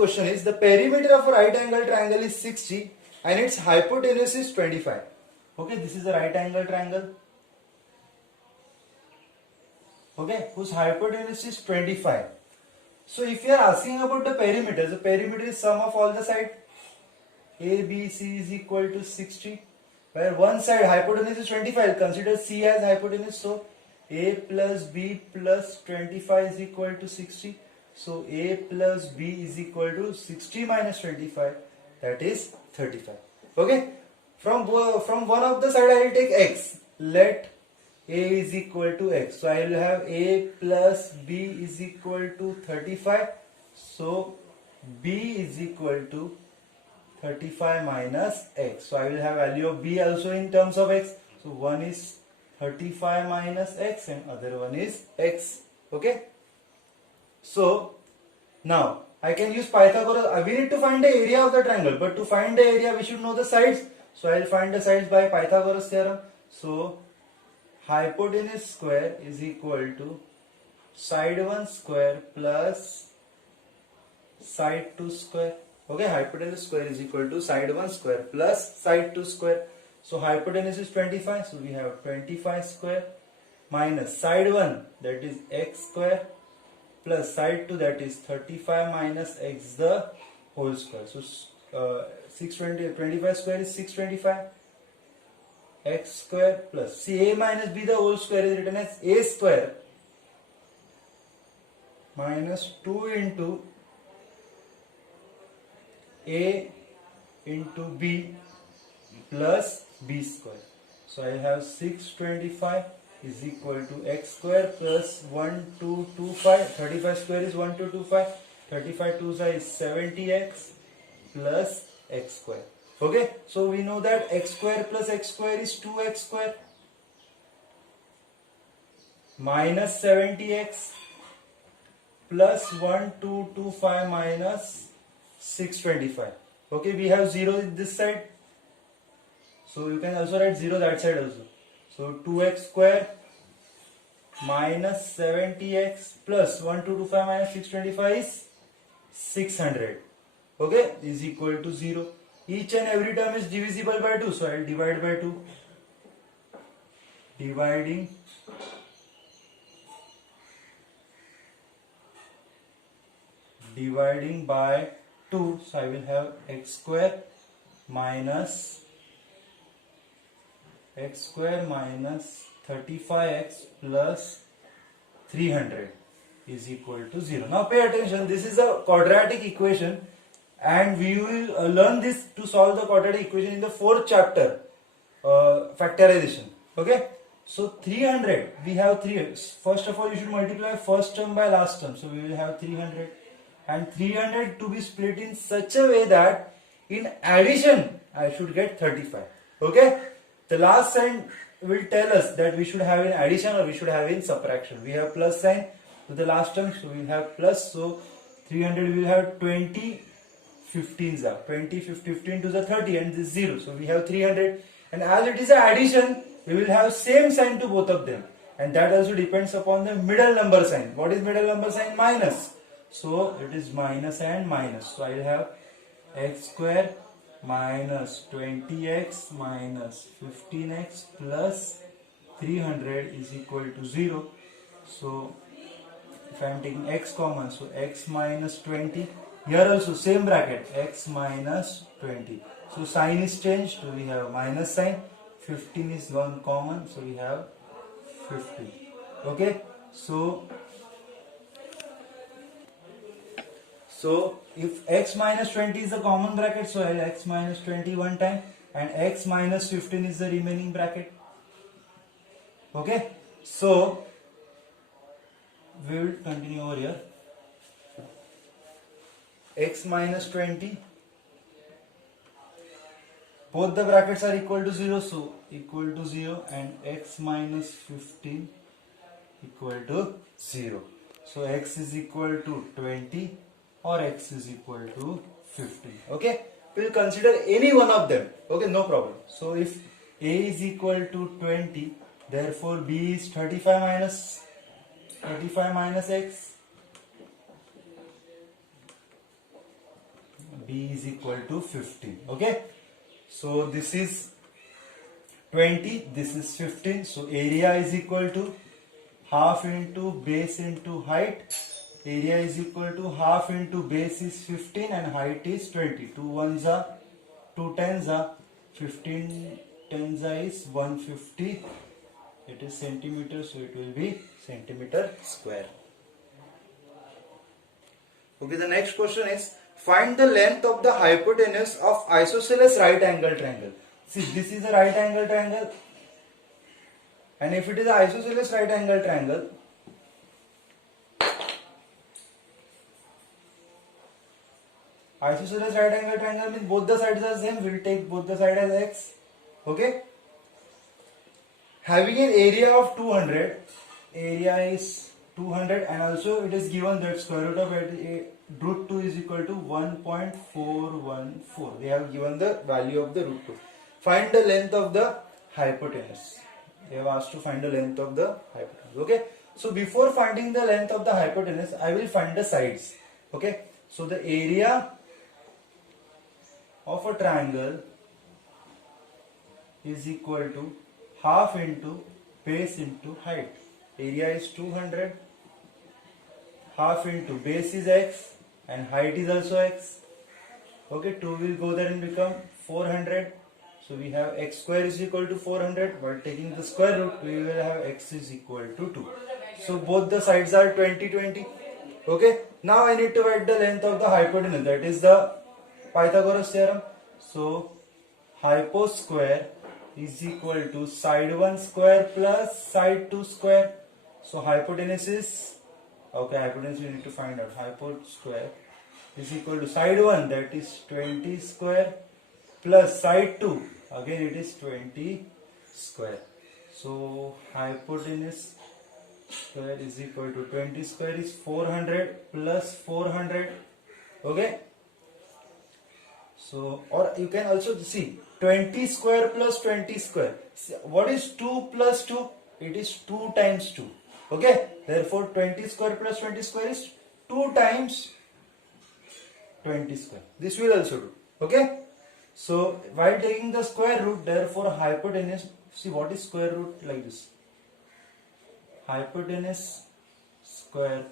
question is the perimeter of a right angle triangle is 60 and its hypotenuse is 25. Okay, this is a right angle triangle. Okay, whose hypotenuse is 25. So if you are asking about the perimeter is sum of all the sides. A, B, C is equal to 60, where one side hypotenuse is 25. Consider C as hypotenuse, so A plus B plus 25 is equal to 60. So A plus B is equal to 60 minus 25, that is 35. Okay, from one of the side I will take X. Let A is equal to X. So I will have A plus B is equal to 35. So B is equal to 35 minus X. So I will have value of B also in terms of X. So one is 35 minus X and other one is X. Okay. So now I can use Pythagoras. We need to find the area of the triangle, but to find the area we should know the sides. So I will find the sides by Pythagoras theorem. So hypotenuse square is equal to side 1 square plus side 2 square. Okay, hypotenuse square is equal to side 1 square plus side 2 square. So hypotenuse is 25, so we have 25 square minus side 1, that is x square, plus side 2, that is 35 minus x the whole square. So 25 square is 625, x square plus a minus b the whole square is written as a square minus 2 into a into b plus b square. So I have 625 is equal to x square plus 1225. 35 square is 1225. 35 2s is 70x plus x square. Okay, so we know that x square plus x square is 2x square minus 70x plus 1225 minus 625. Okay, we have 0 in this side, so you can also write 0 that side also. So 2x square minus 70x plus 1225 minus 625 is 600. Okay, is equal to 0. Each and every term is divisible by 2, so I will divide by 2. Dividing by 2, so I will have x square minus 35x plus 300 is equal to 0. Now pay attention, this is a quadratic equation and we will learn this to solve the quadratic equation in the 4th chapter, factorization. Okay, so 300, we have 3. First of all, you should multiply first term by last term, so we will have 300, and 300 to be split in such a way that in addition I should get 35. Okay, the last sign will tell us that we should have in addition or we should have in subtraction. We have plus sign to the last term, so we will have plus, so 300 will have 20 15s are 20 15 to the 30 and this 0, so we have 300, and as it is an addition we will have same sign to both of them, and that also depends upon the middle number sign. What is middle number sign? Minus, so it is minus and minus, so I will have x square minus 20x minus 15x plus 300 is equal to 0. So if I am taking x common, so x minus 20, here also same bracket, x minus 20. So sign is changed, so we have minus sign. 15 is one common, so we have 15. Okay, so if x minus 20 is the common bracket, so I will x minus 20 one time and x minus 15 is the remaining bracket. Okay, so we will continue over here. X minus 20, both the brackets are equal to 0, so equal to 0, and x minus 15 equal to 0. So x is equal to 20 or x is equal to 15. Okay, we will consider any one of them. Okay, no problem. So if a is equal to 20, therefore b is 35 minus x. B is equal to 15. Okay, so this is 20, this is 15. So area is equal to half into base into height. Area is equal to half into base is 15 and height is 20. 2 ones are 2 tens are 15 tens are is 150. It is centimeter, so it will be centimeter square. Okay, the next question is find the length of the hypotenuse of isosceles right angle triangle. See, this is a right angle triangle, and if it is an isosceles right angle triangle, isosceles right angle triangle means both the sides are same. We will take both the sides as x. Okay. Having an area of 200, area is 200, and also it is given that square root of root 2 is equal to 1.414. They have given the value of the root 2. Find the length of the hypotenuse. They have asked to find the length of the hypotenuse. Okay. So before finding the length of the hypotenuse, I will find the sides. Okay. So the area of a triangle is equal to half into base into height. Area is 200, half into base is x and height is also x. Okay, 2 will go there and become 400. So we have x square is equal to 400. While taking the square root, we will have x is equal to 2. So both the sides are 20, 20. Okay, now I need to write the length of the hypotenuse. That is the Pythagoras theorem. So hypo square is equal to side 1 square plus side 2 square. So hypotenuse is, okay, hypotenuse we need to find out. Hypo square is equal to side 1, that is 20 square, plus side 2, again it is 20 square. So hypotenuse square is equal to 20 square is 400 plus 400. Okay. So, or you can also see 20 square plus 20 square. What is 2 plus 2? It is 2 times 2. Okay. Therefore, 20 square plus 20 square is 2 times 20 square. This will also do. Okay. So, while taking the square root, therefore hypotenuse, see what is square root like this. Hypotenuse square,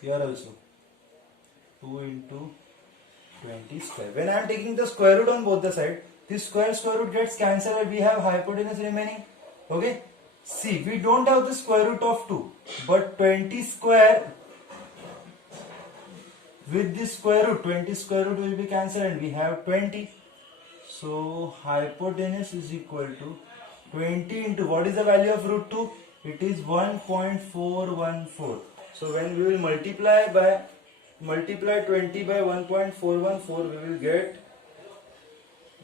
here also 2 into 20 square. When I am taking the square root on both the sides, this square root gets cancelled and we have hypotenuse remaining. Okay. See, we don't have the square root of 2, but 20 square with this square root, 20 square root will be cancelled and we have 20. So hypotenuse is equal to 20 into what is the value of root 2? It is 1.414. So when we will multiply 20 by 1.414, we will get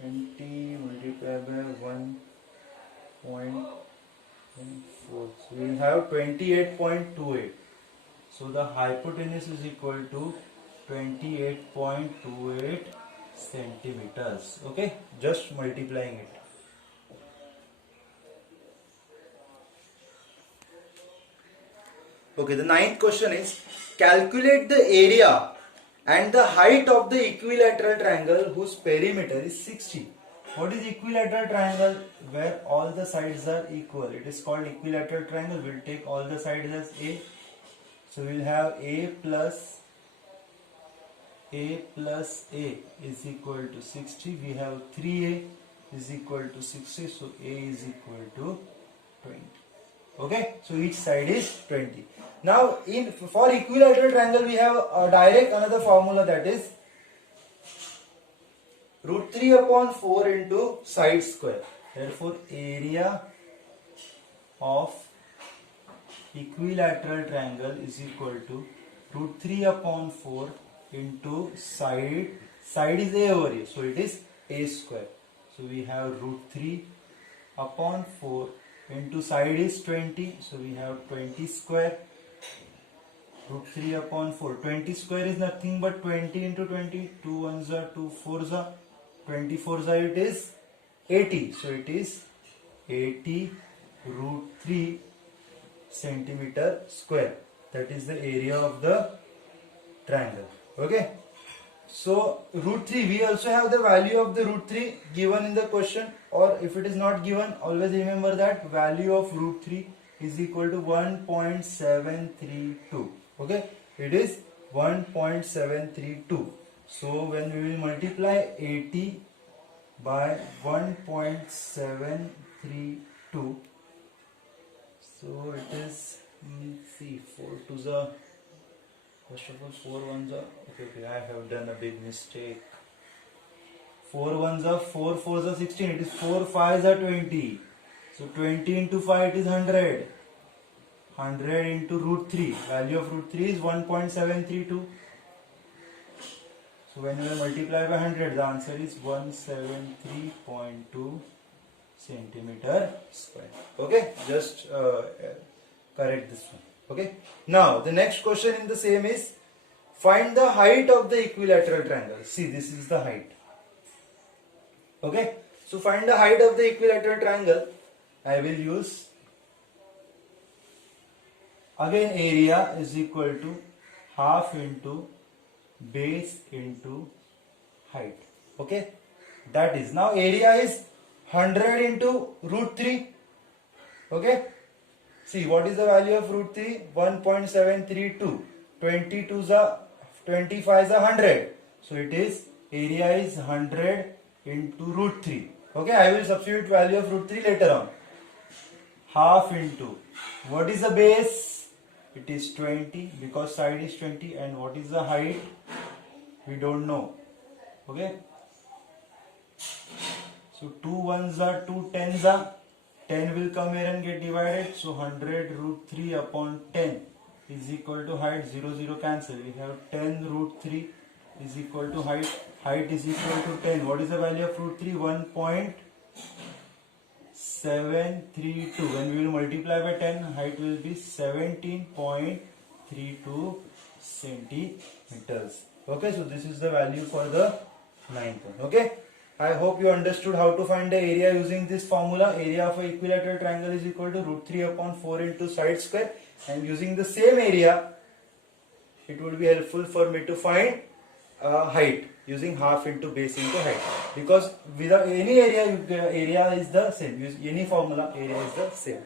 20 multiplied by 1.14. So we will have 28.28. So the hypotenuse is equal to 28.28 centimeters. Okay, just multiplying it. Okay, the ninth question is calculate the area and the height of the equilateral triangle whose perimeter is 60. What is equilateral triangle? Where all the sides are equal. It is called equilateral triangle. We will take all the sides as A. So we will have A plus A is equal to 60. We have 3A is equal to 60. So A is equal to 20. Okay, so each side is 20. Now, for equilateral triangle, we have direct another formula, that is root 3 upon 4 into side square. Therefore, area of equilateral triangle is equal to root 3 upon 4 into side. Side is A over here, so it is A square. So we have root 3 upon 4 into side is 20, so we have 20 square. Root 3 upon 4. 20 square is nothing but 20 into 20. 2 ones are 2 fours are 24s are, it is 80. So it is 80 root 3 centimeter square. That is the area of the triangle. Okay. So root 3, we also have the value of the root 3 given in the question, or if it is not given, always remember that value of root 3 is equal to 1.732. Okay, it is 1.732. So when we will multiply 80 by 1.732, so it is, see, 4 to the, first of all, 4 ones are, okay, I have done a big mistake. 4 ones are 4, 4s are 16, it is 4 5s are 20. So 20 into 5 it is 100. 100 into root 3, value of root 3 is 1.732. So when you multiply by 100, the answer is 173.2 centimeter square. Okay, just correct this one. Okay, now the next question in the same is, find the height of the equilateral triangle. See, this is the height. Okay, so find the height of the equilateral triangle. I will use, again, area is equal to half into base into height. Okay, that is, now area is 100 into root 3. Okay, see, what is the value of root 3? 1.732. 22 is a 25 is a 100. So it is, area is 100 into root 3. Okay, I will substitute value of root 3 later on. Half into, what is the base? It is 20 because side is 20. And what is the height? We don't know. Okay, so 2 ones are 2 tens are, 10 will come here and get divided. So 100 root 3 upon 10 is equal to height. 0 0 cancel. We have 10 root 3 is equal to height. Height is equal to 10. What is the value of root 3? 1.732. When we will multiply by 10, height will be 17.32 centimeters. Okay, so this is the value for the ninth one. Okay, I hope you understood how to find the area using this formula. Area of an equilateral triangle is equal to root 3 upon 4 into side square. And using the same area, it would be helpful for me to find height using half into base into height, because without any area, area is the same. Use any formula, area is the same.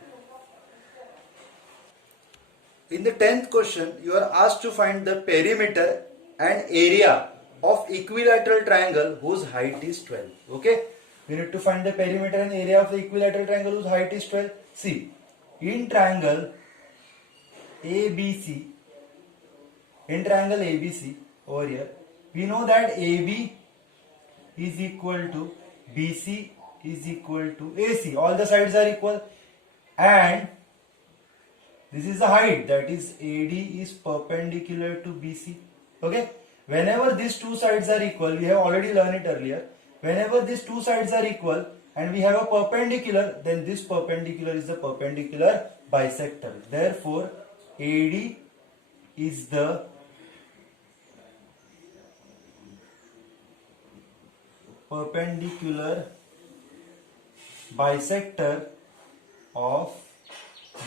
In the 10th question, you are asked to find the perimeter and area of equilateral triangle whose height is 12. Okay, we need to find the perimeter and area of the equilateral triangle whose height is 12. See, in triangle ABC, over here, we know that AB is equal to BC is equal to AC. All the sides are equal, and this is the height, that is AD is perpendicular to BC. Okay, whenever these two sides are equal, we have already learned it earlier, whenever these two sides are equal and we have a perpendicular, then this perpendicular is the perpendicular bisector. Therefore AD is the perpendicular bisector of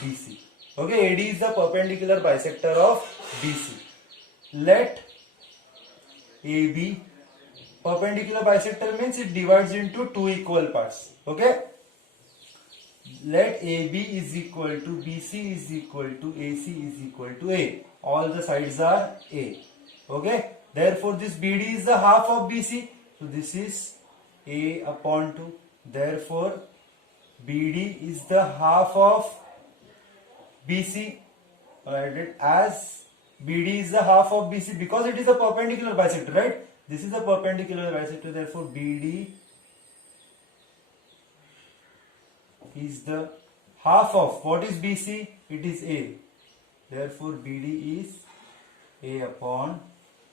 BC. Okay, AD is the perpendicular bisector of BC. Let AB, perpendicular bisector means it divides into two equal parts. Okay, let AB is equal to BC is equal to AC is equal to A. All the sides are A. Okay, therefore this BD is the half of BC. So this is A upon 2. Therefore BD is the half of BC. Write it as BD is the half of BC because it is a perpendicular bisector, right? This is a perpendicular bisector. Therefore BD is the half of, what is BC? It is A. Therefore BD is A upon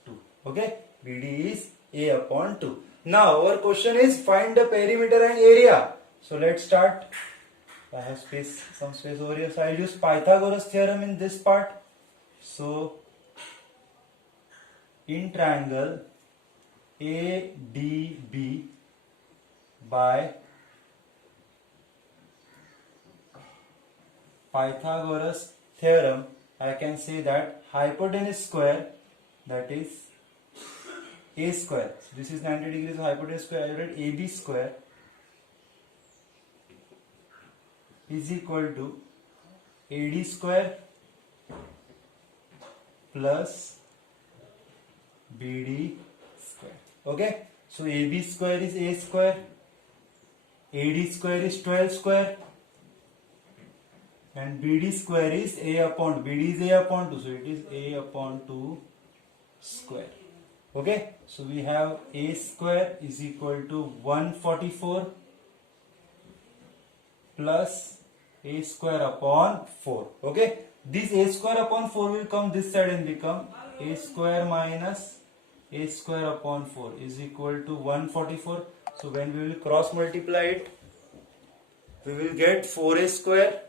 2. Okay, BD is A upon 2. Now our question is, find the perimeter and area. So let's start. I have some space over here. So I will use Pythagoras theorem in this part. So in triangle ADB by Pythagoras theorem, I can say that hypotenuse square, that is A square. So this is 90 degrees of hypotenuse square. I write AB square is equal to AD square plus BD square. Okay. So AB square is A square. AD square is 12 square. And BD square is A upon, BD is A upon 2. So it is A upon 2 square. Okay. So we have A square is equal to 144 plus A square upon 4. Okay. This A square upon 4 will come this side and become A square minus A square upon 4 is equal to 144. So when we will cross multiply it, we will get 4A square.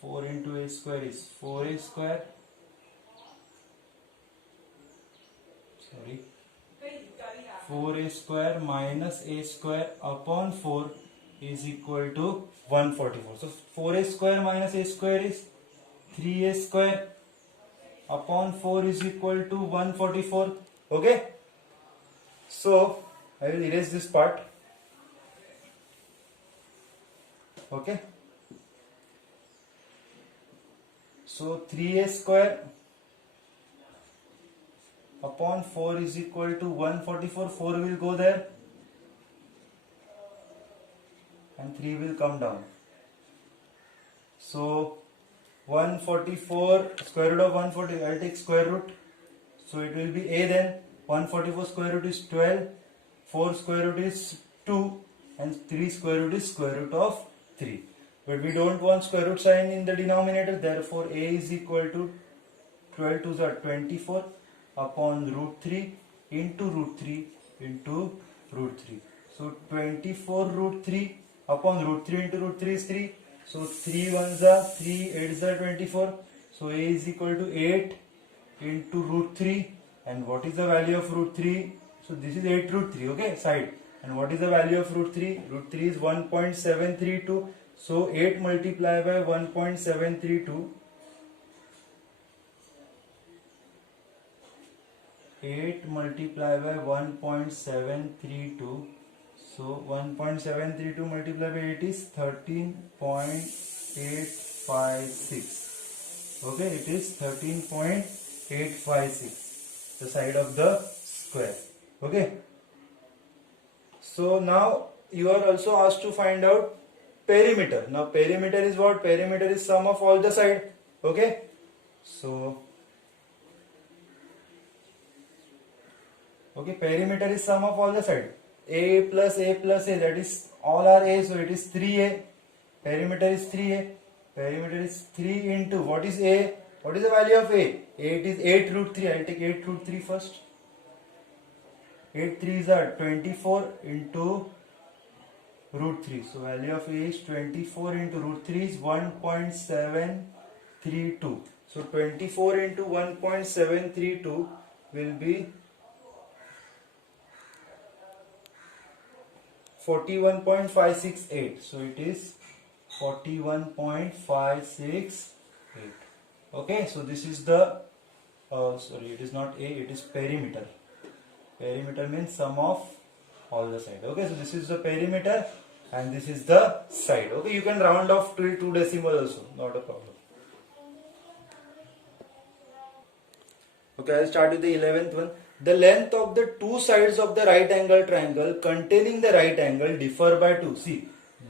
4 into A square is 4A square. Sorry. 4A square minus A square upon 4 is equal to 144. So 4A square minus A square is 3A square upon 4 is equal to 144. Okay. So I will erase this part. Okay. So 3A square upon 4 is equal to 144. 4 will go there and 3 will come down. So 144 square root of 140, I'll take square root. So it will be A then. 144 square root is 12, 4 square root is 2 and 3 square root is square root of 3. But we don't want square root sign in the denominator, therefore A is equal to 12 to the 24 upon root 3 into root 3 into root 3. So 24 root 3 upon root 3 into root 3 is 3. So 3 ones are 3, 8 are 24. So A is equal to 8 into root 3. And what is the value of root 3? So this is 8 root 3, okay, side. And what is the value of root 3? Root 3 is 1.732. So 8 multiplied by 1.732. 8 multiplied by 1.732. So 1.732 multiplied by 8 is 13.856. Okay, it is 13.856. The side of the square. Okay. So now you are also asked to find out perimeter. Now perimeter is what? Perimeter is sum of all the side. Okay. So perimeter is sum of all the side. A plus A plus A, that is all are A, so it is 3A. Perimeter is 3A. Perimeter is 3 into what is A? What is the value of A? It is 8 root 3. I will take 8 root 3 first. 8 3s are 24 into root 3. So value of A is 24 into root 3 is 1.732. So 24 into 1.732 will be 41.568. So it is 41.568. Okay, so this is the sorry, it is not A, it is perimeter. Perimeter means sum of all the side. Okay, so this is the perimeter and this is the side. Okay, you can round off till 2 decimal also, not a problem. Okay, I'll start with the 11th one. The length of the two sides of the right angle triangle containing the right angle differ by 2. See,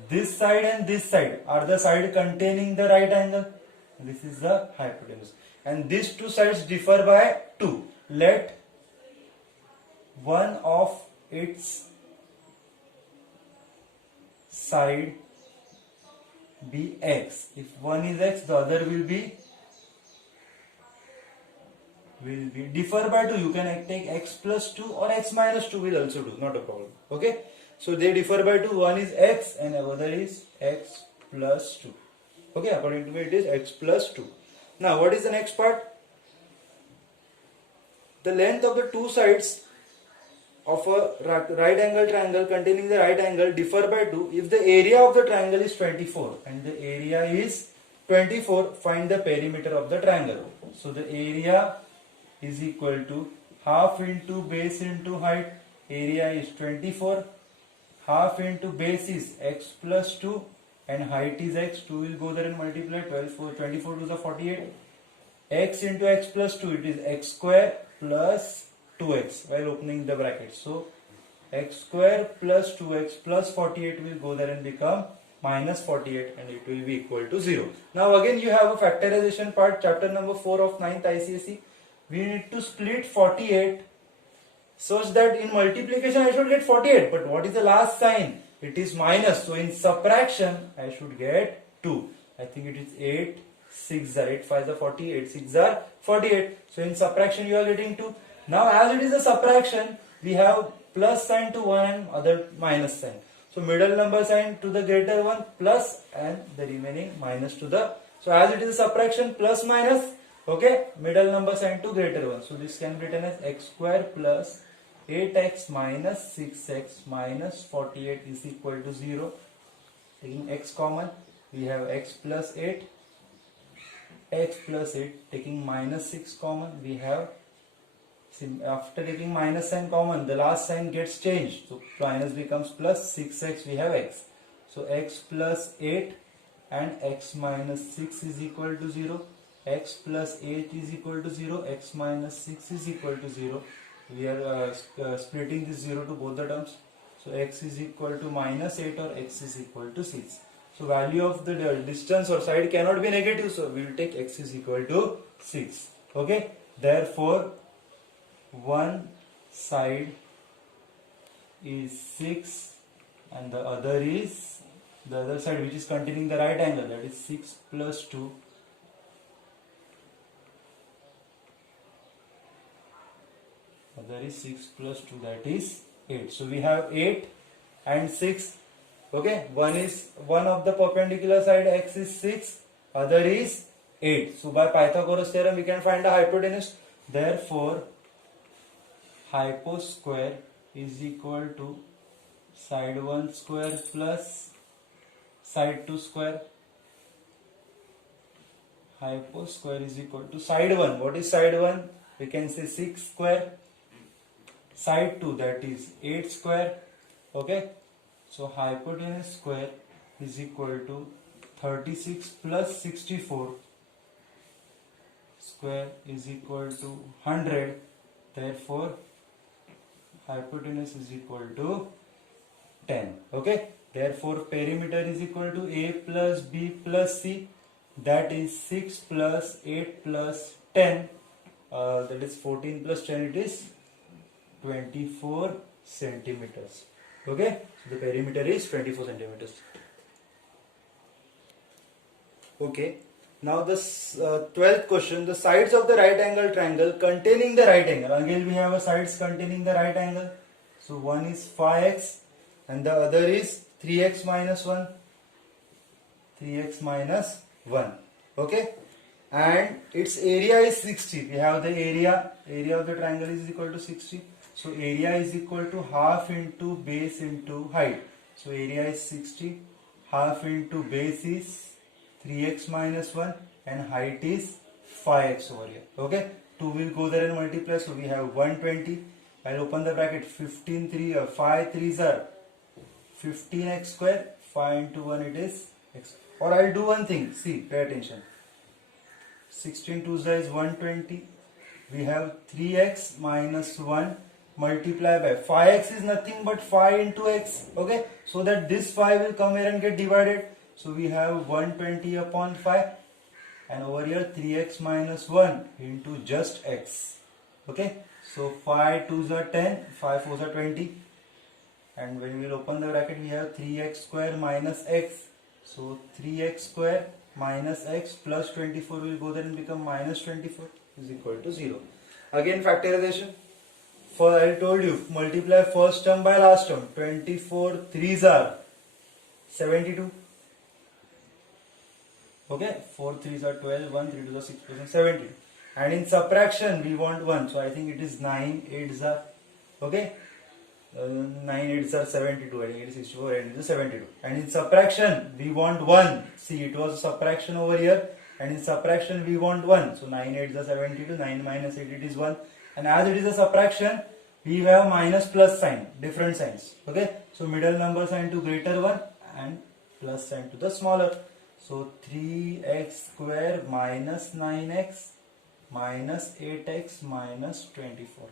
this side and this side are the side containing the right angle. This is the hypotenuse. And these two sides differ by 2. Let one of its side be x. If one is x, the other will be differ by 2. You can take x plus 2 or x minus 2 will also do, not a problem. Okay, so they differ by 2. One is x and another is x plus 2. Okay, according to me it is x plus 2. Now what is the next part? The length of the two sides of a right angle triangle containing the right angle differ by 2 if the area of the triangle is 24 and the area is 24. Find the perimeter of the triangle. So the area is equal to half into base into height, area is 24, half into base is x plus 2 and height is x, 2 will go there and multiply, 24 to the 48, x into x plus 2, it is x square plus 2x while opening the bracket. So x square plus 2x plus 48 will go there and become minus 48 and it will be equal to 0. Now again you have a factorization part, chapter number 4 of 9th ICSE. We need to split 48 such that in multiplication I should get 48, but what is the last sign? It is minus, so in subtraction I should get 2. I think it is 8, 6 are 8, 5 are 40, 8, 6 are 48. So in subtraction you are getting 2. Now as it is a subtraction, we have plus sign to one and other minus sign. So middle number sign to the greater one plus and the remaining minus to the. So as it is a subtraction, plus minus, okay, middle number sign to greater one. So this can be written as x square plus 8x minus 6x minus 48 is equal to 0. Taking x common, we have x plus 8, x plus 8. Taking minus 6 common, we have, after taking minus sign common, the last sign gets changed. So minus becomes plus, 6x, we have x. So x plus 8 and x minus 6 is equal to 0. X plus 8 is equal to 0. X minus 6 is equal to 0. We are splitting this 0 to both the terms. So x is equal to minus 8 or x is equal to 6. So value of the distance or side cannot be negative. So we will take x is equal to 6. Okay. Therefore, one side is 6 and the other side which is containing the right angle, that is 6 plus 2. Other is 6 plus 2, that is 8. So we have 8 and 6. Okay, one of the perpendicular side x is 6, other is 8. So by Pythagoras theorem we can find the hypotenuse. Therefore, hypo square is equal to side 1 square plus side 2 square. Hypo square is equal to side 1. What is side 1? We can say 6 square. Side 2, that is 8 square. Okay. So hypotenuse square is equal to 36 plus 64 square is equal to 100. Therefore, hypotenuse is equal to 10. Okay. Therefore, perimeter is equal to A plus B plus C. That is 6 plus 8 plus 10. That is 14 plus 10. It is 24 centimeters. Okay. So the perimeter is 24 centimeters. Okay. Now the 12th question, the sides of the right angle triangle containing the right angle. Again we have a sides containing the right angle. So one is 5x and the other is 3x minus 1. 3x minus 1. Okay. And its area is 60. We have the area of the triangle is equal to 60. So area is equal to half into base into height. So area is 60. Half into base is 3x minus 1 and height is 5x over here. Okay. 2 will go there and multiply. So we have 120. I'll open the bracket. 5 3s are 15x square. 5 into 1 it is x. Or I'll do one thing. See, pay attention. 16 2s is 120. We have 3x minus 1 multiply by 5x is nothing but 5 into x. Okay. So that this 5 will come here and get divided. So we have 120 upon 5 and over here 3x minus 1 into just x. Okay. So 5 2s are 10, 5 4s are 20. And when we will open the bracket, we have 3x square minus x. So 3x square minus x plus 24 will go there and become minus 24 is equal to 0. Again factorization. For I told you, multiply first term by last term. 24 3s are 72. Okay, 4 3s are 12, 1 3 2s are 6 plus 72. And in subtraction we want 1. So I think it is 9 8s are, okay, 9 8s are 72. I think it is 64 and it is 72. And in subtraction we want 1. See, it was subtraction over here. And in subtraction we want 1. So 9 8s are 72. 9 minus 8 it is 1. and as it is a subtraction, we have minus plus sign, different signs. Okay, so middle number sign to greater one and plus sign to the smaller. So 3x square minus 9x minus 8x minus 24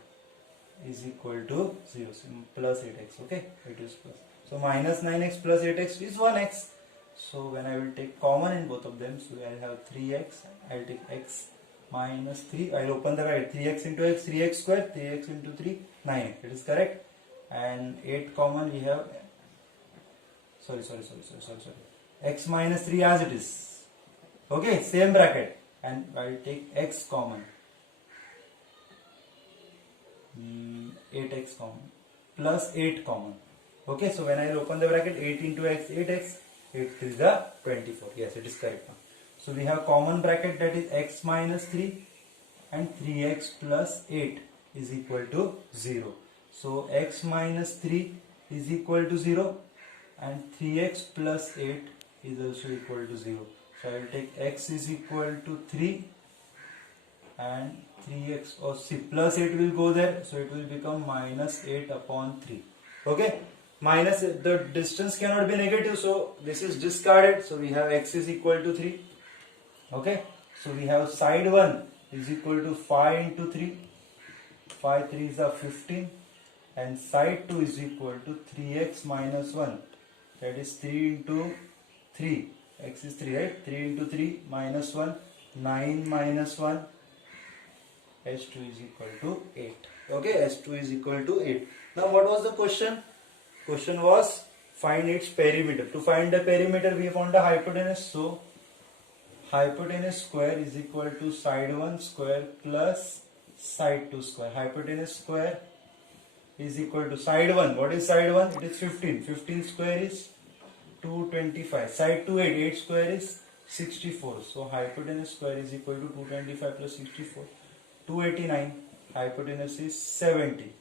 is equal to 0. So plus 8x. Okay, it is plus. So minus 9x plus 8x is 1x. So when I will take common in both of them, so I'll have 3x, I'll take x minus 3, I'll open the bracket, 3x into x, 3x square, 3x into 3, 9x, it is correct. And 8 common we have, sorry, x minus 3 as it is. Okay, same bracket, and I'll take x common, 8x common, plus 8 common. Okay, so when I open the bracket, 8 into x, 8x, 8 is the 24. Yes, it is correct now. So we have common bracket, that is x minus 3 and 3x plus 8 is equal to 0. So x minus 3 is equal to 0 and 3x plus 8 is also equal to 0. So I will take x is equal to 3 and 3x, or see, plus 8 will go there, so it will become minus 8 upon 3. Okay, minus, the distance cannot be negative, so this is discarded. So we have x is equal to 3. Okay, so we have side 1 is equal to 5 into 3, 5 3 is 15, and side 2 is equal to 3x minus 1, that is 3 into 3, x is 3, right? 3 into 3 minus 1, 9 minus 1, h2 is equal to 8. Okay, h2 is equal to 8. Now what was the question? Question was find its perimeter. To find the perimeter, we found the hypotenuse. So hypotenuse square is equal to side 1 square plus side 2 square. Hypotenuse square is equal to side 1. What is side 1? It is 15. 15 square is 225. Side 2, 8. 8 square is 64. So hypotenuse square is equal to 225 plus 64. 289. Hypotenuse is 70.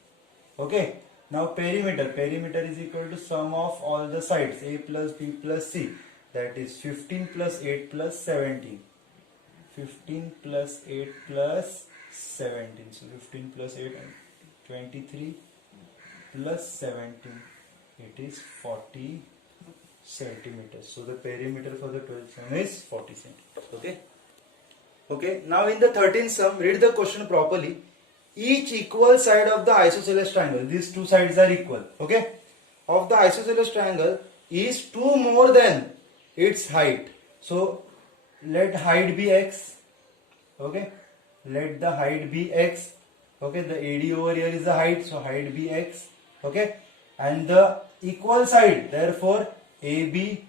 Okay. Now perimeter. Perimeter is equal to sum of all the sides, a plus b plus c. That is 15 plus 8 plus 17. 15 plus 8 plus 17. So 15 plus 8 and 23 plus 17. It is 40 centimeters. So the perimeter for the 12th sum is 40 centimeters. Okay. Okay. Now in the 13th sum, read the question properly. Each equal side of the isosceles triangle, these two sides are equal, okay, of the isosceles triangle is 2 more than its height. So let height be x, okay, let the height be x, okay, the AD over here is the height, so height be x, okay, and the equal side, therefore AB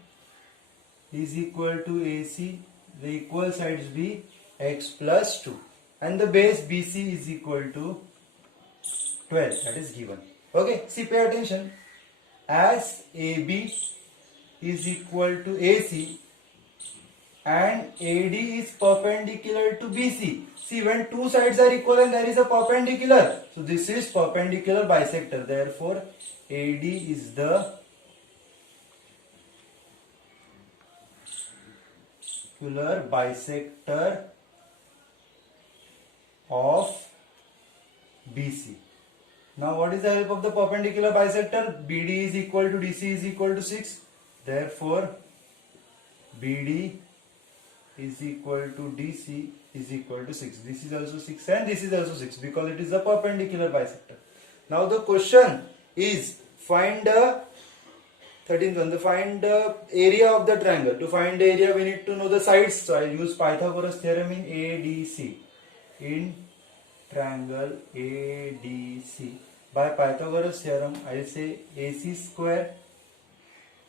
is equal to AC, the equal sides be x plus 2. And the base BC is equal to 12, that is given. Okay, see, pay attention. As AB is equal to AC and AD is perpendicular to BC. See, when two sides are equal and there is a perpendicular, so this is perpendicular bisector. Therefore, AD is the perpendicular bisector of BC. Now what is the help of the perpendicular bisector? BD is equal to DC is equal to 6. Therefore BD is equal to DC is equal to 6. This is also 6 and this is also 6 because it is a perpendicular bisector. Now the question is find the 13th one, find the area of the triangle. To find the area we need to know the sides. So I use Pythagoras theorem in ADC. In triangle ADC, by Pythagoras theorem, I will say AC square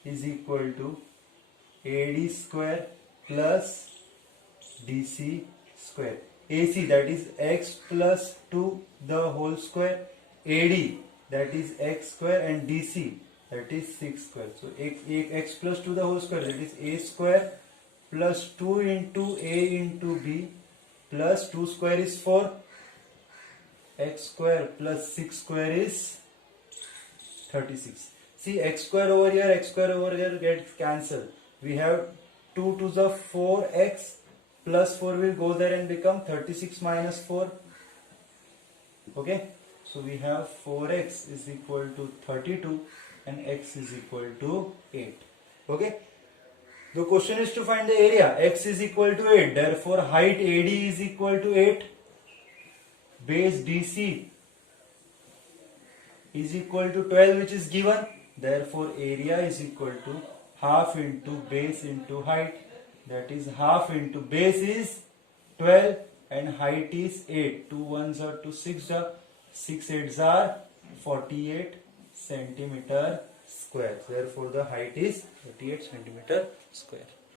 is equal to AD square plus DC square. AC, that is x plus 2 the whole square, AD, that is x square, and DC, that is 6 square. So x plus 2 the whole square, that is a square plus 2 into a into b plus 2 square is 4, x square plus 6 square is 36. See, x square over here gets cancelled. We have 2 to the 4x plus 4 will go there and become 36 minus 4. Okay, so we have 4x is equal to 32 and x is equal to 8. Okay, the question is to find the area. X is equal to 8, therefore height AD is equal to 8, base DC is equal to 12, which is given, therefore area is equal to half into base into height, that is half into base is 12 and height is 8. 2 ones are 2 6 are 6 8s are 48 centimeter square, therefore the height is 48 centimeter square.